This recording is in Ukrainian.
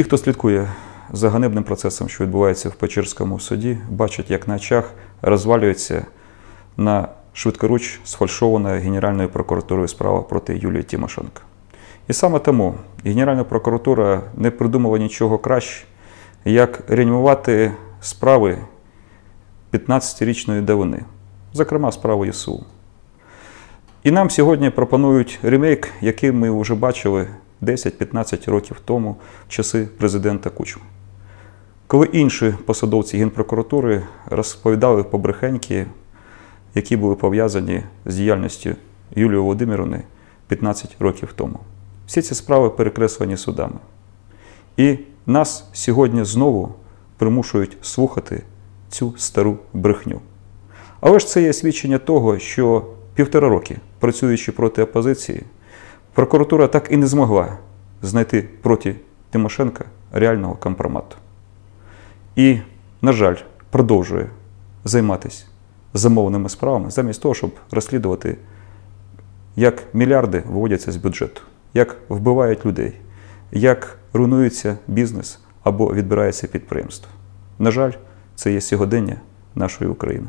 Ті, хто слідкує за ганебним процесом, що відбувається в Печерському суді, бачать, як на очах розвалюється на швидкоруч сфальшована Генеральною прокуратурою справа проти Юлії Тимошенко. І саме тому Генеральна прокуратура не придумала нічого краще, як реанімувати справи 15-річної давини, зокрема справу ЄСУ. І нам сьогодні пропонують ремейк, який ми вже бачили 10-15 років тому, в часи президента Кучми. Коли інші посадовці Генпрокуратури розповідали побрехеньки, які були пов'язані з діяльністю Юлії Володимировни 15 років тому. Всі ці справи перекреслені судами. І нас сьогодні знову примушують слухати цю стару брехню. Але ж це є свідчення того, що півтора роки, працюючи проти опозиції, прокуратура так і не змогла знайти проти Тимошенка реального компромату. І, на жаль, продовжує займатися замовними справами, замість того, щоб розслідувати, як мільярди виводяться з бюджету, як вбивають людей, як руйнується бізнес або відбирається підприємство. На жаль, це є сьогодення нашої України.